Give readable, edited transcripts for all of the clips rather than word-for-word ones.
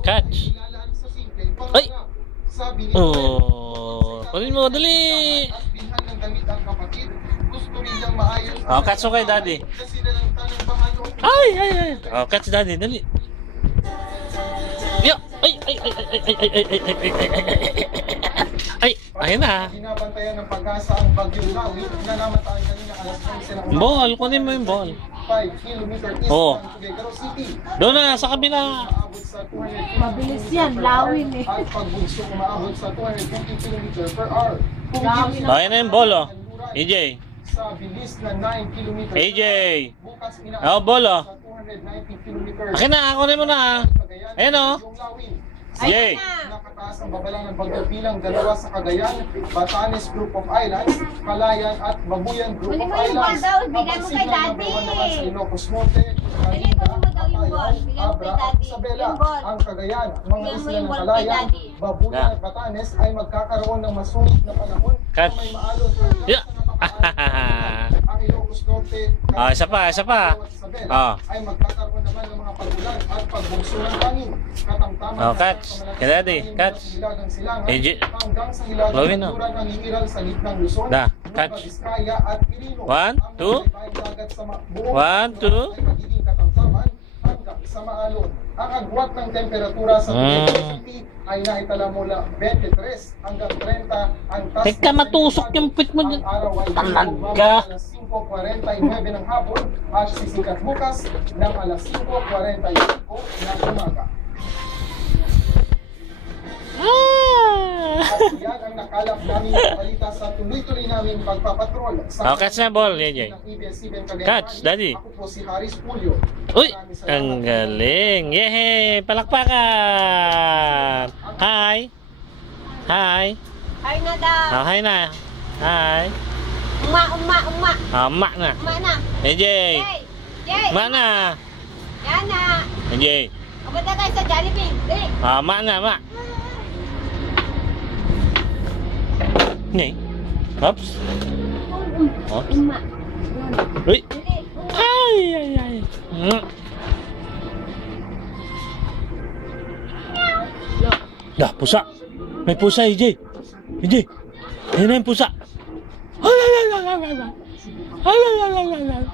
Catch. Ay! Oh, kunin mo, dali! Oh, catch mo kay daddy. Ay, ay, ay. Oh, catch daddy, dali. Yo! Ay, ay, ay, ay, ay, ay, ay, ay, ay, ay, ay, ay, ayun na. Binabantayan ng Pag-asa ang Bagyong Lawi na namatay kanina alas 11 ng Ball, kunin mo yung ball. 5 kilometer east Oh. ng Tuguegarao City. Doon na, sa kabila. Umaabot sa 250 Mabilis yan, lawin eh. At pagbugso umaabot sa 250 km per hour. Kung Lawin Oh, ayun na yung ball, oh. EJ. sa bilis na 9 km AJ. bukas Oh, ball, oh. sa 290 km. Akin na, kunin mo na. Ayun, oh. Yay! Nakataas ang babala ng bagyo bilang dalawa sa Cagayan, Batanes Group of Islands, Calayan at Babuyan Group of Kunin mo yung ball Islands. daw, bigyan mo kay Kapansin ng daddy. number 1 naman sa Ilocos Norte, Kunin mo daw yung ball, bigyan mo kay Abra at daddy. Isabela. Yung ball. Ang Cagayan, mga Bigyan mo isla yung ng ball kay Calayan, daddy. Babuyan at Batanes ay magkakaroon ng masulit na panahon Cut. na may maalon Yeah. ang Ilocos Norte, Ah, isa pa, isa pa. Ah. ay magkakaroon naman ng mga pagulan at pagbugso ng hangin. Katamtaman Oh, catch. Kay daddy, catch. AJ. Hanggang sa hilagang Lawin, oh. kulturan ng iiral sa gitnang Luzon, Da, Nueva catch. Vizcaya at Quirino. 1, 2. Ang mga dagat sa buong 1, 2. ay magiging katamtaman hanggang sa maalon. Ang agwat ng temperatura sa Tuguegarao City ay naitala mula 23 hanggang 30 ang taas. Teka, matusok yung pit mo dyan. Ang araw ay Talaga. alas 5:49 ng hapon at sisikat bukas ng alas 5:45 ng umaga. At yan ang nakalap namin ng balita sa tuloy-tuloy namin pagpapatrol sa Oh, catch na ball, AJ. ng ABS-CBN Cagayan. Catch, daddy. Ako po si Haris Julio. Uy, Maraming salamat. ang galing. Yehey, palakpakan. Hi. Hi. Ay na daw. Oh, hi na. Hi. Uma Ma na. Uma na. AJ. Jay! Jay! Ma na. Yan na. AJ. Kapunta tayo sa Jollibee. Di. Ma na, ma. Nih. Oops. Oops. Uma. Uy. Dili. Ay, ay, ay. Dah, pusa. May pusa, EJ. EJ. Ayun na yung pusa. Ay, ay, ay, ay, ay, ay. Ay, ay, ay, ay, ay.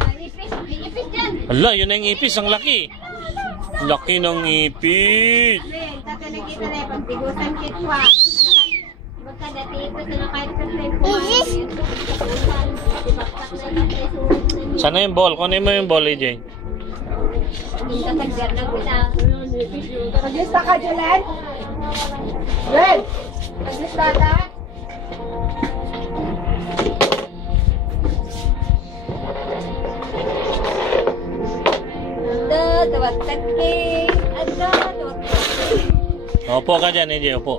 Ay, ipis. May ipis dyan. Ala, yun na yung ipis. Ang laki. Laki ng ipis. Ay, tatanong kita na yung pagtigusan kitwa. Magkadati ipis na kahit sa tayo kumain. Sana yung ball? Kunin mo yung ball, EJ. Hindi ka tagder na kita. Naglista ka, Julen? Julen! Naglista ka? Ado, tawagtag ki. Ado, tawagtag ki. Opo ka dyan, EJ. Opo.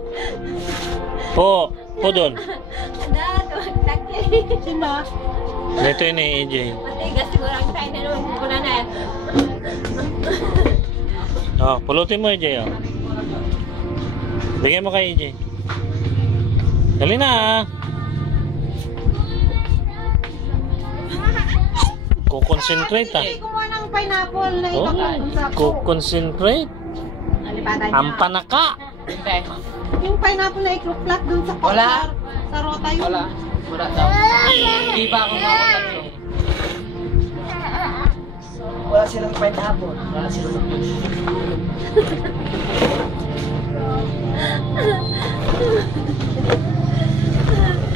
Po. Po doon. Ado, tawagtag ki. Sino? Dito yun eh, EJ. Matigas siguro ang tayo na naman. Muna na yan. Oh, pulutin mo, EJ. Oh. Bigyan mo kay EJ. Dali na, ah. Kukonsentrate, ah. Hindi kumuha ng pineapple na Oh, ipakain sa ako. kukonsentrate. Alipatan niya. Ang panaka. Yung pineapple na ikluplat dun sa Wala. Sa rota yun. Wala. Wala daw. Hindi ba ako makakulat? Wala silang pineapple. Wala silang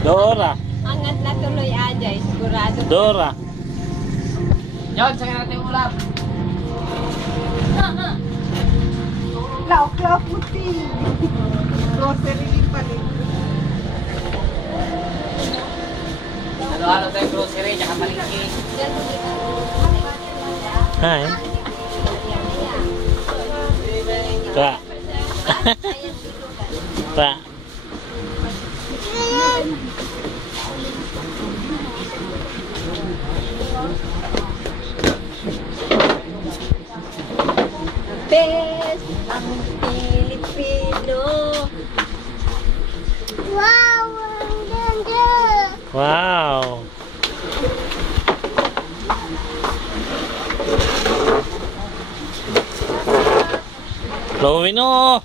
Dora. Angat na tuloy Ajay. Sigurado. Dora. Yon, saka natin yung ulam. Laok-laok puti. Grocery pala. Ano-ano tayo grocery, tsaka palengke. Hi. Pa. Pa. Best ang Pilipino. Wow, ang ganda. Wow. Pauwi na.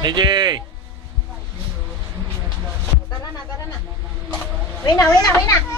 AJ! Tara na, tara na. Uwi na, uwi na, uwi na.